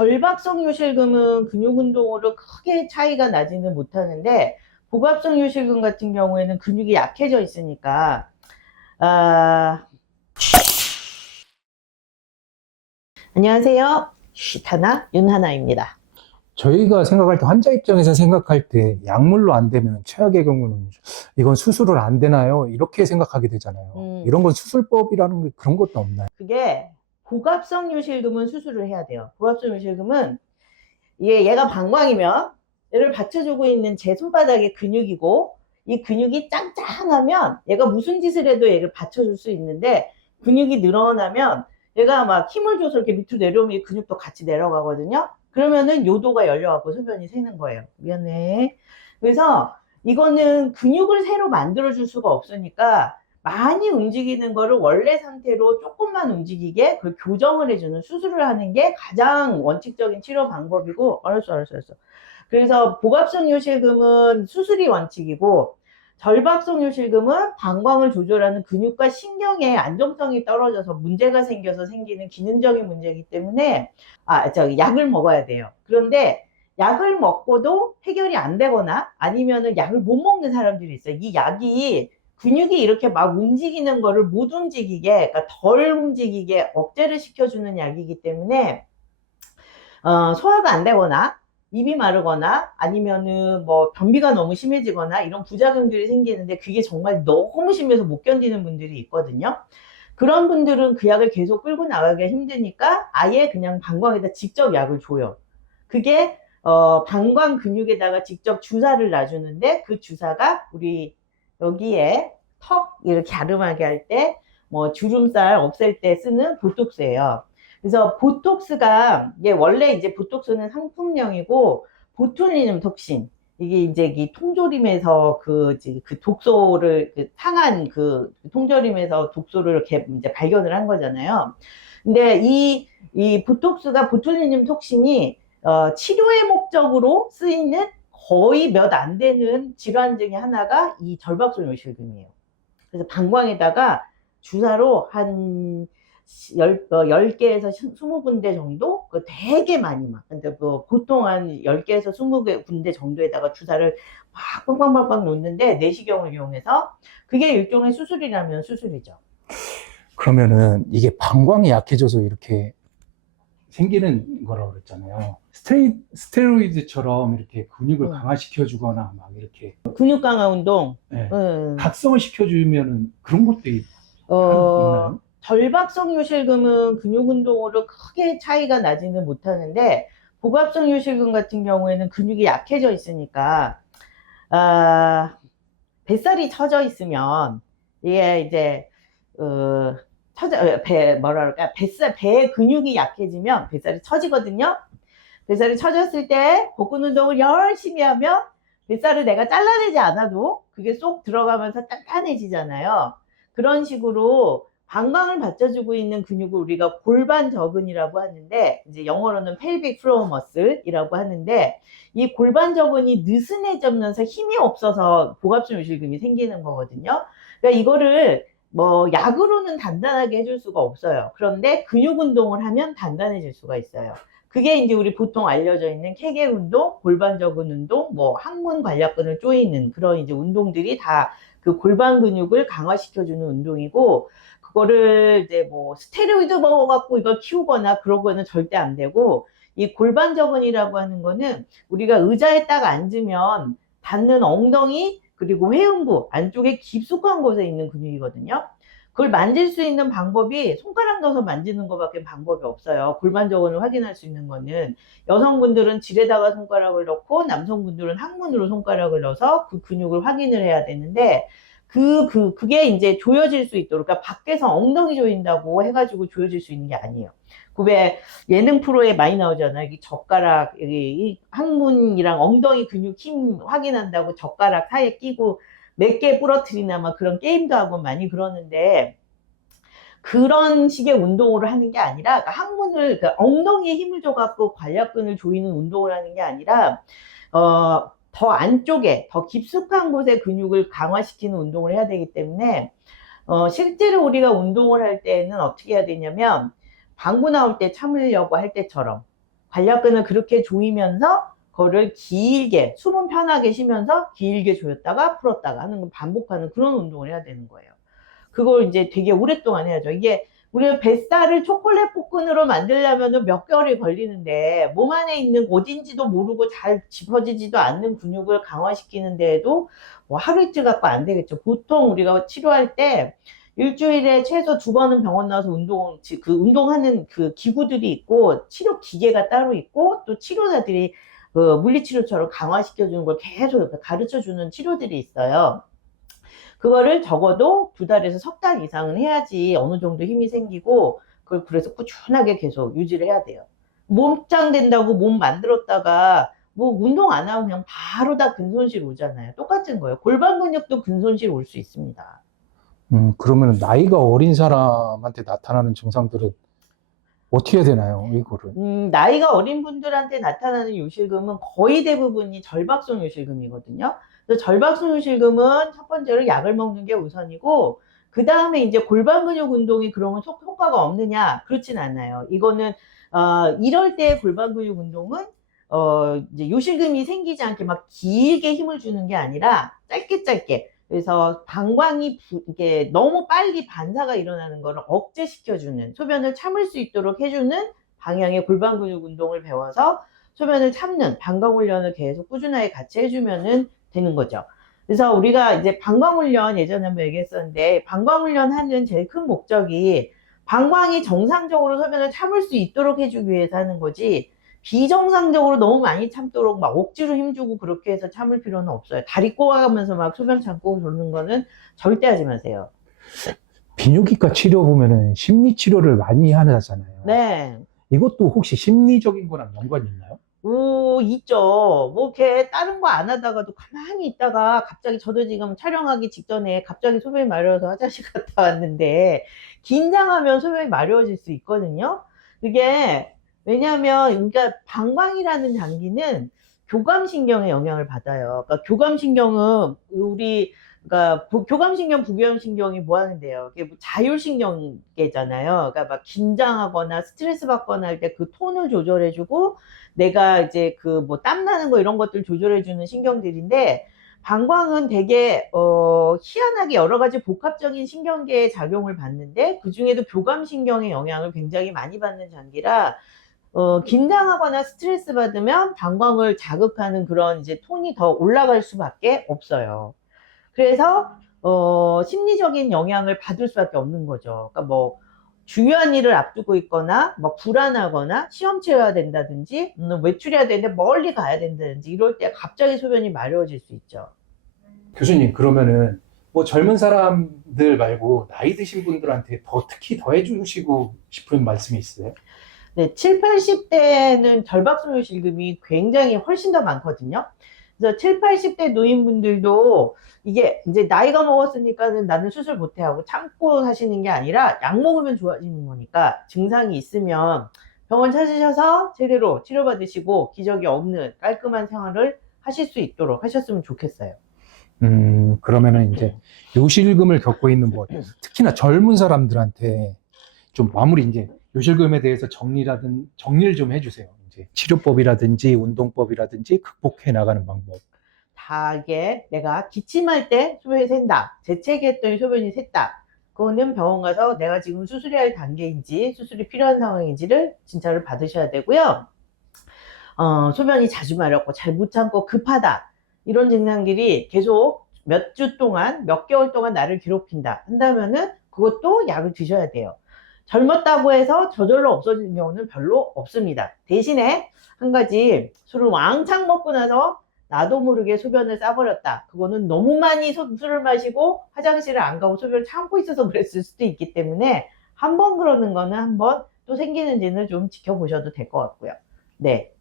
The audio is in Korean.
절박성 요실금은 근육 운동으로 크게 차이가 나지는 못하는데, 복압성 요실금 같은 경우에는 근육이 약해져 있으니까, 아, 안녕하세요. 쉿하나 윤하나입니다. 저희가 생각할 때, 환자 입장에서 생각할 때 약물로 안 되면 최악의 경우는 이건 수술을 안 되나요? 이렇게 생각하게 되잖아요. 이런 건 수술법이라는 게 그런 것도 없나요? 그게 복압성 요실금은 수술을 해야 돼요. 복압성 요실금은 얘가 방광이면 얘를 받쳐주고 있는 제 손바닥의 근육이고, 이 근육이 짱짱하면 얘가 무슨 짓을 해도 얘를 받쳐줄 수 있는데, 근육이 늘어나면 얘가 막 힘을 줘서 이렇게 밑으로 내려오면 이 근육도 같이 내려가거든요. 그러면은 요도가 열려갖고 소변이 새는 거예요. 미안해. 그래서 이거는 근육을 새로 만들어줄 수가 없으니까 많이 움직이는 거를 원래 상태로 조금만 움직이게 그걸 교정을 해주는 수술을 하는 게 가장 원칙적인 치료 방법이고. 알았어. 그래서 복압성 요실금은 수술이 원칙이고, 절박성 요실금은 방광을 조절하는 근육과 신경의 안정성이 떨어져서 문제가 생겨서 생기는 기능적인 문제이기 때문에 약을 먹어야 돼요. 그런데 약을 먹고도 해결이 안 되거나 아니면은 약을 못 먹는 사람들이 있어요. 이 약이 근육이 이렇게 막 움직이는 거를 못 움직이게, 그러니까 덜 움직이게 억제를 시켜주는 약이기 때문에 소화가 안 되거나 입이 마르거나 아니면은 뭐 변비가 너무 심해지거나 이런 부작용들이 생기는데, 그게 정말 너무 심해서 못 견디는 분들이 있거든요. 그런 분들은 그 약을 계속 끌고 나가기가 힘드니까 아예 그냥 방광에다 직접 약을 줘요. 그게 방광 근육에다가 직접 주사를 놔주는데, 그 주사가 우리 여기에 턱 이렇게 갸름하게 할 때, 뭐 주름살 없앨 때 쓰는 보톡스예요. 그래서 보톡스가, 이게 원래 이제 보톡스는 상품명이고, 보툴리눔 톡신, 이게 이제 이 통조림에서 그 독소를, 상한 그 통조림에서 독소를 이렇게 이제 발견을 한 거잖아요. 근데 이 보톡스가, 보툴리눔 톡신이 치료의 목적으로 쓰이는 거의 몇 안 되는 질환 중에 하나가 이 절박성 요실금이에요. 그래서 방광에다가 주사로 한 10개에서 20군데 정도? 되게 많이 막. 근데 뭐 보통 한 10개에서 20군데 정도에다가 주사를 막 빵빵빵빵 놓는데, 내시경을 이용해서. 그게 일종의 수술이라면 수술이죠. 그러면은 이게 방광이 약해져서 이렇게 생기는 거라고 그랬잖아요. 스테로이드처럼 이렇게 근육을 강화시켜주거나 막 이렇게 근육 강화 운동. 네, 각성을 시켜주면은 그런 것도 어, 있나요? 절박성 요실금은 근육 운동으로 크게 차이가 나지는 못하는데, 복압성 요실금 같은 경우에는 근육이 약해져 있으니까, 아, 뱃살이 처져 있으면, 이게 이제, 뭐라 그럴까, 배 근육이 약해지면 뱃살이 처지거든요. 뱃살이 처졌을 때 복근 운동을 열심히 하면 뱃살을 내가 잘라내지 않아도 그게 쏙 들어가면서 단단해지잖아요. 그런 식으로 방광을 받쳐주고 있는 근육을 우리가 골반저근이라고 하는데, 이제 영어로는 pelvic floor muscle이라고 하는데, 이 골반저근이 느슨해지면서 힘이 없어서 복압성 요실금이 생기는 거거든요. 그러니까 이거를 뭐 약으로는 단단하게 해줄 수가 없어요. 그런데 근육 운동을 하면 단단해질 수가 있어요. 그게 이제 우리 보통 알려져 있는 케겔 운동, 골반저근 운동, 뭐 항문 관략근을 조이는 그런 이제 운동들이 다 그 골반 근육을 강화시켜주는 운동이고, 그거를 이제 뭐 스테로이드 먹어갖고 이걸 키우거나 그런 거는 절대 안 되고, 이 골반저근이라고 하는 거는 우리가 의자에 딱 앉으면 닿는 엉덩이 그리고 회음부 안쪽에 깊숙한 곳에 있는 근육이거든요. 그걸 만질 수 있는 방법이 손가락 넣어서 만지는 것밖에 방법이 없어요. 골반저근을 확인할 수 있는 거는 여성분들은 질에다가 손가락을 넣고, 남성분들은 항문으로 손가락을 넣어서 그 근육을 확인을 해야 되는데, 그게 이제 조여질 수 있도록, 그러니까 밖에서 엉덩이 조인다고 해가지고 조여질 수 있는 게 아니에요. 그 왜 예능 프로에 많이 나오잖아요. 이 젓가락, 이 항문이랑 엉덩이 근육 힘 확인한다고 젓가락 사이에 끼고 몇 개 부러뜨리나 막 그런 게임도 하고 많이 그러는데, 그런 식의 운동을 하는 게 아니라, 그러니까 항문을, 그러니까 엉덩이에 힘을 줘갖고 관략근을 조이는 운동을 하는 게 아니라, 더 안쪽에, 더 깊숙한 곳에 근육을 강화시키는 운동을 해야 되기 때문에, 실제로 우리가 운동을 할 때는 어떻게 해야 되냐면, 방구 나올 때 참으려고 할 때처럼, 관략근을 그렇게 조이면서 그거를 길게 숨은 편하게 쉬면서 길게 조였다가 풀었다가 하는 걸 반복하는 그런 운동을 해야 되는 거예요. 그걸 이제 되게 오랫동안 해야죠. 이게 우리가 뱃살을 초콜릿 복근으로 만들려면 몇 개월이 걸리는데 몸 안에 있는 어딘지도 모르고 잘 짚어지지도 않는 근육을 강화시키는 데에도 뭐 하루 이틀 갖고 안 되겠죠. 보통 우리가 치료할 때 일주일에 최소 2번은 병원 나와서 운동하는 그 기구들이 있고 치료 기계가 따로 있고 또 치료사들이 그 물리치료처럼 강화시켜주는 걸 계속 가르쳐주는 치료들이 있어요. 그거를 적어도 2달에서 3달 이상은 해야지 어느 정도 힘이 생기고 그걸 그래서 꾸준하게 계속 유지를 해야 돼요. 몸짱 된다고 몸 만들었다가 뭐 운동 안 하고 그냥 바로 다 근손실 오잖아요. 똑같은 거예요. 골반 근육도 근손실 올 수 있습니다. 그러면 나이가 어린 사람한테 나타나는 증상들은 어떻게 해야 되나요, 이거를? 나이가 어린 분들한테 나타나는 요실금은 거의 대부분이 절박성 요실금이거든요. 그래서 절박성 요실금은 첫 번째로 약을 먹는 게 우선이고, 그 다음에 이제 골반 근육 운동이 그러면 효과가 없느냐? 그렇진 않아요. 이거는, 이럴 때 골반 근육 운동은, 이제 요실금이 생기지 않게 막 길게 힘을 주는 게 아니라 짧게. 그래서 이게 너무 빨리 반사가 일어나는 거를 억제시켜주는, 소변을 참을 수 있도록 해주는 방향의 골반 근육 운동을 배워서 소변을 참는 방광 훈련을 계속 꾸준하게 같이 해주면은 되는 거죠. 그래서 우리가 이제 방광 훈련 예전에 한번 얘기했었는데, 방광 훈련 하는 제일 큰 목적이 방광이 정상적으로 소변을 참을 수 있도록 해주기 위해서 하는 거지, 비정상적으로 너무 많이 참도록 막 억지로 힘주고 그렇게 해서 참을 필요는 없어요. 다리 꼬아가면서 막 소변 참고 그러는 거는 절대 하지 마세요. 비뇨기과 치료 보면은 심리 치료를 많이 하잖아요. 네. 이것도 혹시 심리적인 거랑 연관이 있나요? 있죠. 뭐, 이렇게 다른 거 안 하다가도 가만히 있다가 갑자기 저도 지금 촬영하기 직전에 갑자기 소변이 마려워서 화장실 갔다 왔는데, 긴장하면 소변이 마려워질 수 있거든요. 그게, 왜냐하면, 그러니까 방광이라는 장기는 교감신경에 영향을 받아요. 그러니까 교감신경은 그러니까 교감신경, 부교감신경이 뭐 하는데요? 이게 뭐 자율신경계잖아요. 그러니까 막 긴장하거나 스트레스 받거나 할 때 그 톤을 조절해주고, 내가 이제 그 뭐 땀나는 거 이런 것들 조절해주는 신경들인데, 방광은 되게 희한하게 여러 가지 복합적인 신경계의 작용을 받는데, 그 중에도 교감신경의 영향을 굉장히 많이 받는 장기라, 긴장하거나 스트레스 받으면 방광을 자극하는 그런 이제 톤이 더 올라갈 수밖에 없어요. 그래서 심리적인 영향을 받을 수밖에 없는 거죠. 그러니까 뭐 중요한 일을 앞두고 있거나 뭐 불안하거나 시험 치러야 된다든지 외출해야 되는데 멀리 가야 된다든지 이럴 때 갑자기 소변이 마려워질 수 있죠. 교수님, 그러면은 뭐 젊은 사람들 말고 나이 드신 분들한테 특히 더 해주시고 싶은 말씀이 있어요? 네, 7, 80대는 절박성유 실금이 굉장히 훨씬 더 많거든요. 그래서 7, 80대 노인분들도 이게 이제 나이가 먹었으니까는 나는 수술 못해 하고 참고 사시는 게 아니라 약 먹으면 좋아지는 거니까, 증상이 있으면 병원 찾으셔서 제대로 치료받으시고 기적이 없는 깔끔한 생활을 하실 수 있도록 하셨으면 좋겠어요. 그러면은 이제 요실금을 겪고 있는 특히나 젊은 사람들한테 좀 마무리 이제 요실금에 대해서 정리를 좀 해주세요. 이제 치료법이라든지 운동법이라든지 극복해 나가는 방법. 다 이게 내가 기침할 때 소변이 샌다, 재채기했더니 소변이 샜다, 그거는 병원 가서 내가 지금 수술해야 할 단계인지 수술이 필요한 상황인지를 진찰을 받으셔야 되고요. 소변이 자주 마렵고 잘 못 참고 급하다, 이런 증상들이 계속 몇 주 동안 몇 개월 동안 나를 괴롭힌다 한다면은 그것도 약을 드셔야 돼요. 젊었다고 해서 저절로 없어지는 경우는 별로 없습니다. 대신에 한 가지, 술을 왕창 먹고 나서 나도 모르게 소변을 싸버렸다, 그거는 너무 많이 술을 마시고 화장실을 안 가고 소변을 참고 있어서 그랬을 수도 있기 때문에, 한 번 그러는 거는 한 번 또 생기는지는 좀 지켜보셔도 될 것 같고요. 네.